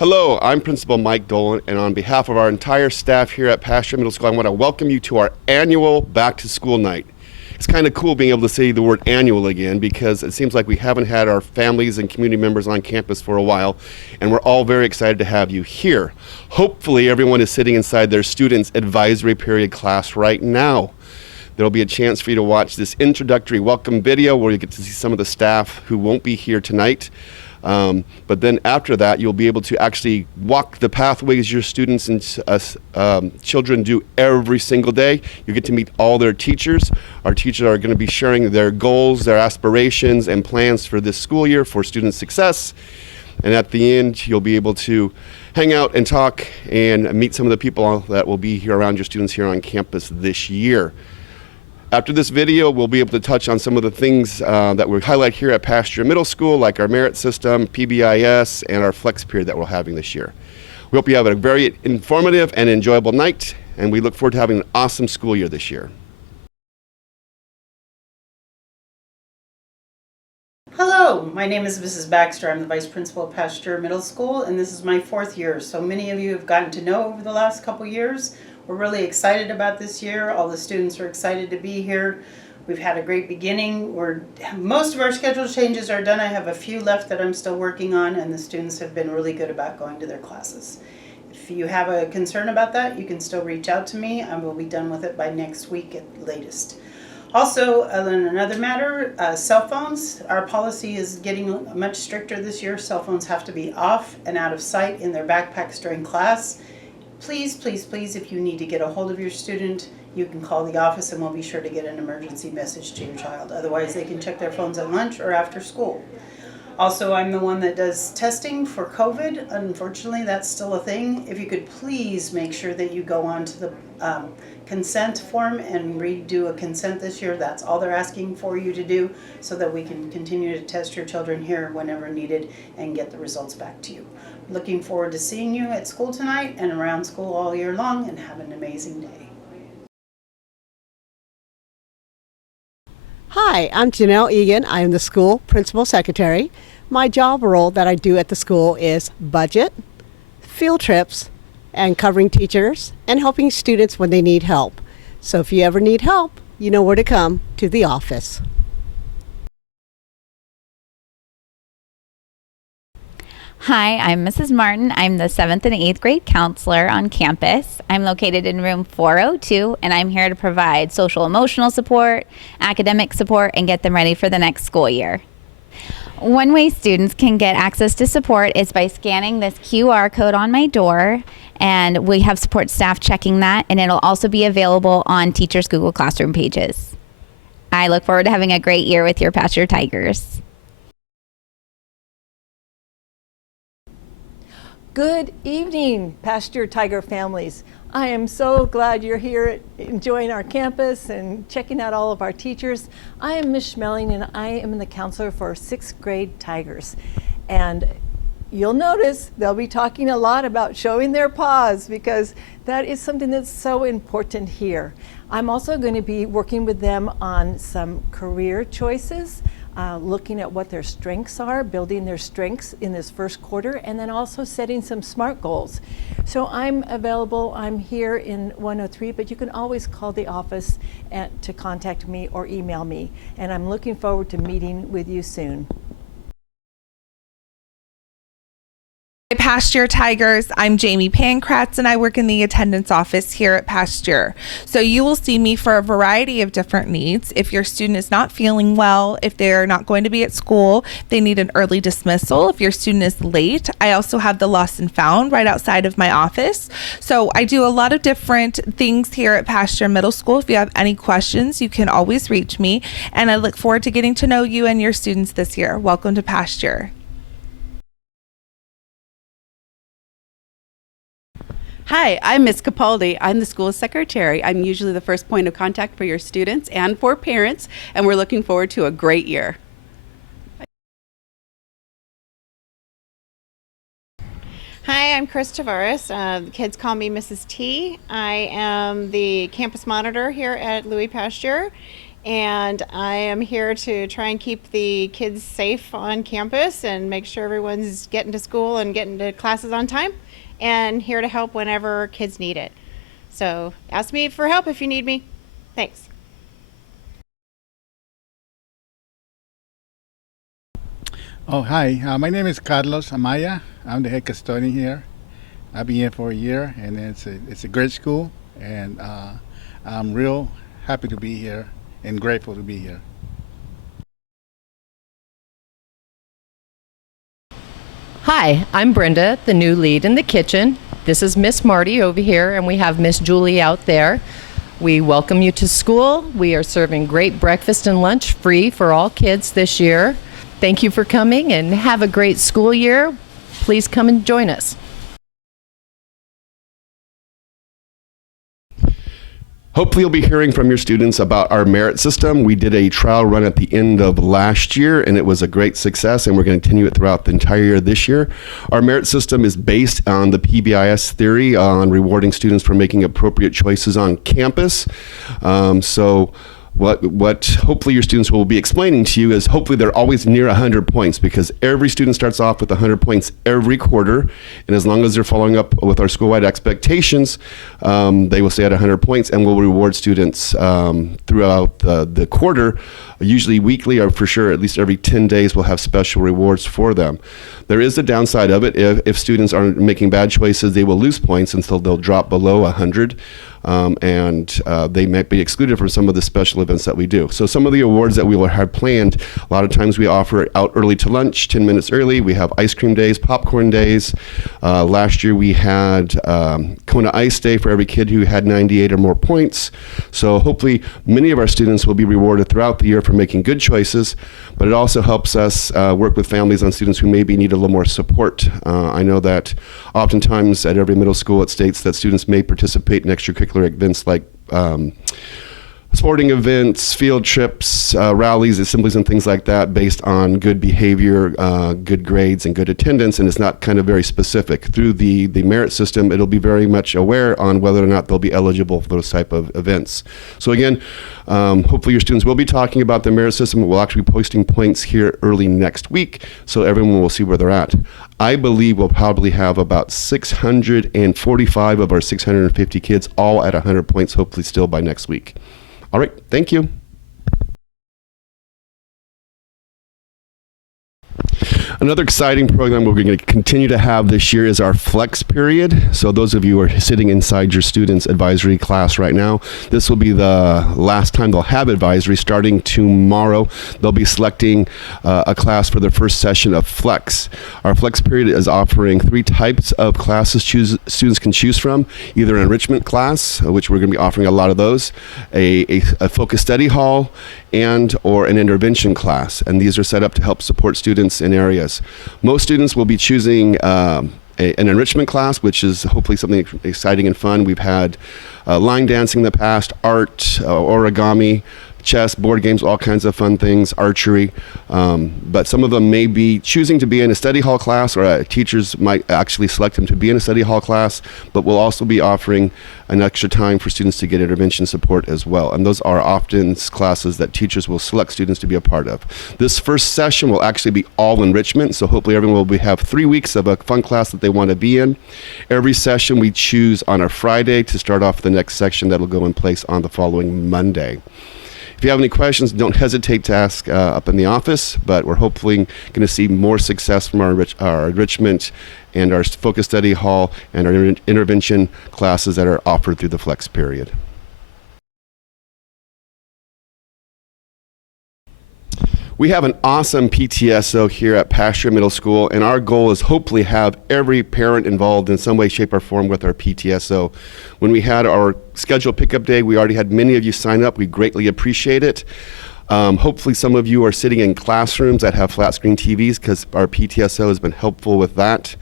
Hello, I'm Principal Mike Dolan, and on behalf of our entire staff here at Pasture Middle School, I want to welcome you to our annual Back to School Night. It's kind of cool being able to say the word annual again because it seems like we haven't had our families and community members on campus for a while, and we're all very excited to have you here. Hopefully everyone is sitting inside their students' advisory period class right now. There'll be a chance for you to watch this introductory welcome video where you get to see some of the staff who won't be here tonight. But then after that, you'll be able to actually walk the pathways your students and children do every single day. You get to meet all their teachers. Our teachers are going to be sharing their goals, their aspirations, and plans for this school year for student success. And at the end, you'll be able to hang out and talk and meet some of the people that will be here around your students here on campus this year. After this video, we'll be able to touch on some of the things that we highlight here at Pasture Middle School, like our merit system, PBIS, and our flex period that we're having this year. We hope you have a very informative and enjoyable night, and we look forward to having an awesome school year this year. Hello, my name is Mrs. Baxter. I'm the Vice Principal of Pasture Middle School, and this is my 4th year. So many of you have gotten to know over the last couple years. We're really excited about this year. All the students are excited to be here. We've had a great beginning. Most of our schedule changes are done. I have a few left that I'm still working on, and the students have been really good about going to their classes. If you have a concern about that, you can still reach out to me. I will be done with it by next week at latest. Also, on another matter, cell phones. Our policy is getting much stricter this year. Cell phones have to be off and out of sight in their backpacks during class. Please, please, please, if you need to get a hold of your student, you can call the office and we'll be sure to get an emergency message to your child. Otherwise, they can check their phones at lunch or after school. Also, I'm the one that does testing for COVID. Unfortunately, that's still a thing. If you could please make sure that you go on to the consent form and redo a consent this year. That's all they're asking for you to do so that we can continue to test your children here whenever needed and get the results back to you. Looking forward to seeing you at school tonight and around school all year long, and have an amazing day. Hi, I'm Janell Eagan. I am the school principal secretary. My job role that I do at the school is budget, field trips, and covering teachers and helping students when they need help. So if you ever need help, you know where to come to the office. Hi, I'm Mrs. Martin. I'm the 7th and 8th grade counselor on campus. I'm located in room 402, and I'm here to provide social emotional support, academic support, and get them ready for the next school year. One way students can get access to support is by scanning this QR code on my door, and we have support staff checking that, and it'll also be available on teachers' Google Classroom pages. I look forward to having a great year with your Pasture Tigers. Good evening, Pasture Tiger families. I am so glad you're here enjoying our campus and checking out all of our teachers. I am Miss Schmelling, and I am the counselor for 6th grade Tigers. And you'll notice they'll be talking a lot about showing their paws because that is something that's so important here. I'm also going to be working with them on some career choices, looking at what their strengths are, building their strengths in this first quarter, and then also setting some SMART goals. So I'm available. I'm here in 103, but you can always call the office to contact me or email me. And I'm looking forward to meeting with you soon. Pasture Tigers, I'm Jamie Pankratz, and I work in the attendance office here at Pasture. So you will see me for a variety of different needs. If your student is not feeling well, if they're not going to be at school, they need an early dismissal. If your student is late, I also have the lost and found right outside of my office. So I do a lot of different things here at Pasture Middle School. If you have any questions, you can always reach me, and I look forward to getting to know you and your students this year. Welcome to Pasture. Hi, I'm Miss Capaldi. I'm the school secretary. I'm usually the first point of contact for your students and for parents, and we're looking forward to a great year. Hi, I'm Kris Tavares. The kids call me Mrs. T. I am the campus monitor here at Louis Pasture, and I am here to try and keep the kids safe on campus and make sure everyone's getting to school and getting to classes on time, and here to help whenever kids need it. So ask me for help if you need me. Thanks. Oh, hi. My name is Carlos Amaya. I'm the head custodian here. I've been here for a year, and it's a great school, and I'm real happy to be here and grateful to be here. Hi, I'm Brenda, the new lead in the kitchen. This is Miss Marty over here, and we have Miss Julie out there. We welcome you to school. We are serving great breakfast and lunch free for all kids this year. Thank you for coming and have a great school year. Please come and join us. Hopefully you'll be hearing from your students about our merit system. We did a trial run at the end of last year, and it was a great success, and we're going to continue it throughout the entire year this year. Our merit system is based on the PBIS theory on rewarding students for making appropriate choices on campus. What hopefully your students will be explaining to you is hopefully they're always near 100 points, because every student starts off with 100 points every quarter, and as long as they're following up with our school-wide expectations, they will stay at 100 points, and we'll reward students throughout the quarter, usually weekly, or for sure at least every 10 days we'll have special rewards for them. There is a downside of it. If students aren't making bad choices, they will lose points until they'll drop below 100. And they might be excluded from some of the special events that we do. So some of the awards that we will have planned, a lot of times we offer out early to lunch, 10 minutes early. We have ice cream days, popcorn days. Last year we had Kona Ice Day for every kid who had 98 or more points. So hopefully many of our students will be rewarded throughout the year for making good choices, but it also helps us work with families on students who maybe need a little more support. I know that oftentimes at every middle school it states that students may participate in extracurricular events like sporting events, field trips, rallies, assemblies, and things like that based on good behavior, good grades, and good attendance, and it's not kind of very specific. Through the merit system, it'll be very much aware on whether or not they'll be eligible for those type of events. So again, hopefully your students will be talking about the merit system. We'll actually be posting points here early next week, so everyone will see where they're at. I believe we'll probably have about 645 of our 650 kids all at 100 points, hopefully still by next week. All right, thank you. Another exciting program we're going to continue to have this year is our flex period. So those of you who are sitting inside your students' advisory class right now, this will be the last time they'll have advisory. Starting tomorrow, they'll be selecting a class for their first session of flex. Our flex period is offering 3 types of classes students can choose from, either an enrichment class, which we're going to be offering a lot of those, a focus study hall, and or an intervention class, and these are set up to help support students in areas. Most students will be choosing an enrichment class, which is hopefully something exciting and fun. We've had line dancing in the past, art, origami, chess, board games, all kinds of fun things, archery, but some of them may be choosing to be in a study hall class, or teachers might actually select them to be in a study hall class, but we'll also be offering an extra time for students to get intervention support as well, and those are often classes that teachers will select students to be a part of. This first session will actually be all enrichment, so hopefully everyone will have 3 weeks of a fun class that they want to be in. Every session we choose on a Friday to start off the next section that'll go in place on the following Monday. If you have any questions, don't hesitate to ask up in the office, but we're hopefully going to see more success from our enrichment and our focus study hall and our intervention classes that are offered through the flex period. We have an awesome PTSO here at Pasture Middle School, and our goal is hopefully have every parent involved in some way, shape, or form with our PTSO. When we had our scheduled pickup day, we already had many of you sign up. We greatly appreciate it. Hopefully some of you are sitting in classrooms that have flat screen TVs, because our PTSO has been helpful with that.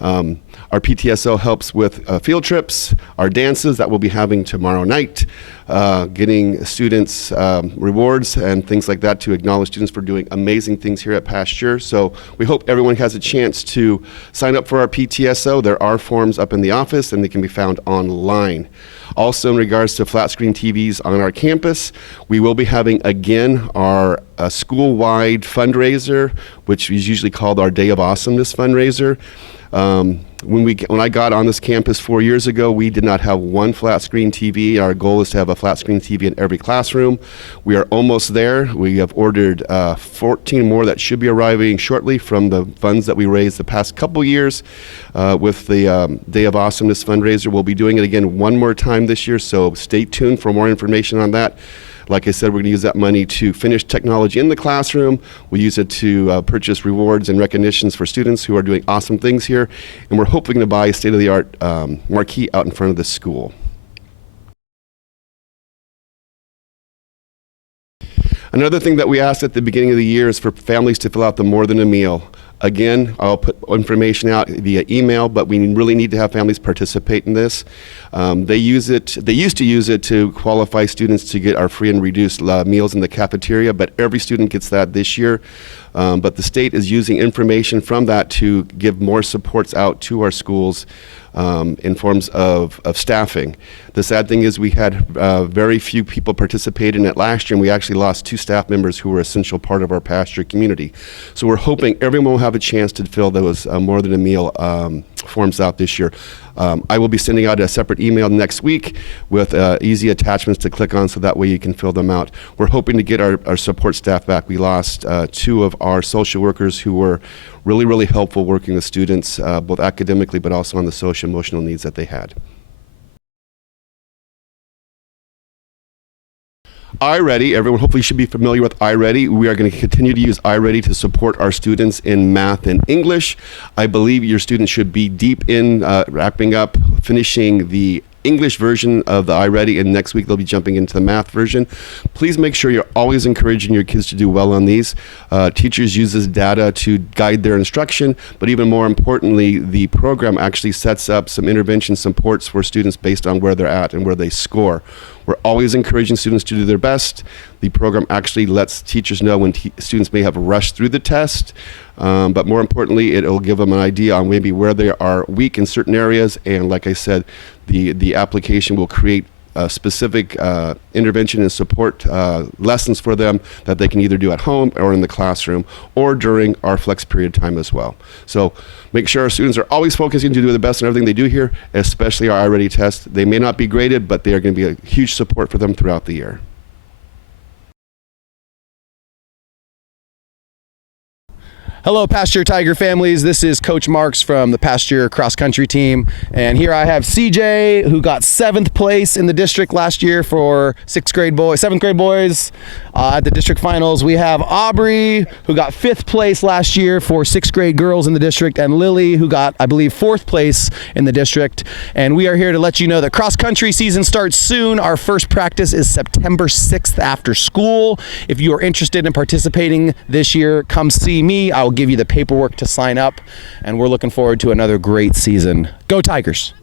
Our PTSO helps with field trips, our dances that we'll be having tomorrow night, getting students rewards and things like that to acknowledge students for doing amazing things here at Pasture. So we hope everyone has a chance to sign up for our PTSO. There are forms up in the office and they can be found online. Also, in regards to flat screen TVs on our campus, we will be having again our school-wide fundraiser, which is usually called our Day of Awesomeness fundraiser. When I got on this campus 4 years ago, we did not have one flat screen TV. Our goal is to have a flat screen TV in every classroom. We are almost there. We have ordered 14 more that should be arriving shortly from the funds that we raised the past couple years with the Day of Awesomeness fundraiser. We'll be doing it again one more time this year, so stay tuned for more information on that. Like I said, we're going to use that money to finish technology in the classroom. We use it to purchase rewards and recognitions for students who are doing awesome things here. And we're hoping to buy a state-of-the-art marquee out in front of the school. Another thing that we asked at the beginning of the year is for families to fill out the More Than a Meal. Again, I'll put information out via email, but we really need to have families participate in this. They used to use it to qualify students to get our free and reduced meals in the cafeteria, but every student gets that this year. But the state is using information from that to give more supports out to our schools in forms of staffing. The sad thing is we had very few people participate in it last year, and we actually lost 2 staff members who were an essential part of our Pasture community. So we're hoping everyone will have a chance to fill those More Than a Meal forms out this year. I will be sending out a separate email next week with easy attachments to click on so that way you can fill them out. We're hoping to get our support staff back. We lost 2 of our social workers who were really helpful working with students, both academically but also on the social emotional needs that they had. iReady, everyone hopefully should be familiar with iReady. We are going to continue to use iReady to support our students in math and English. I believe your students should be deep in wrapping up, finishing the English version of the iReady, and next week they'll be jumping into the math version. Please make sure you're always encouraging your kids to do well on these. Teachers use this data to guide their instruction, but even more importantly, the program actually sets up some intervention supports for students based on where they're at and where they score. We're always encouraging students to do their best. The program actually lets teachers know when students may have rushed through the test, but more importantly, it'll give them an idea on maybe where they are weak in certain areas, and like I said, the application will create specific intervention and support lessons for them that they can either do at home or in the classroom or during our flex period time as well. So make sure our students are always focusing to do the best in everything they do here, especially our iReady test. They may not be graded, but they are going to be a huge support for them throughout the year. Hello, Pasture Tiger families. This is Coach Marks from the Pasture cross country team. And here I have CJ, who got 7th place in the district last year for 7th grade boys at the district finals. We have Aubrey, who got 5th place last year for 6th grade girls in the district, and Lily, who got, I believe, 4th place in the district. And we are here to let you know that cross country season starts soon. Our first practice is September 6th after school. If you are interested in participating this year, come see me. I will give you the paperwork to sign up, and we're looking forward to another great season. Go Tigers!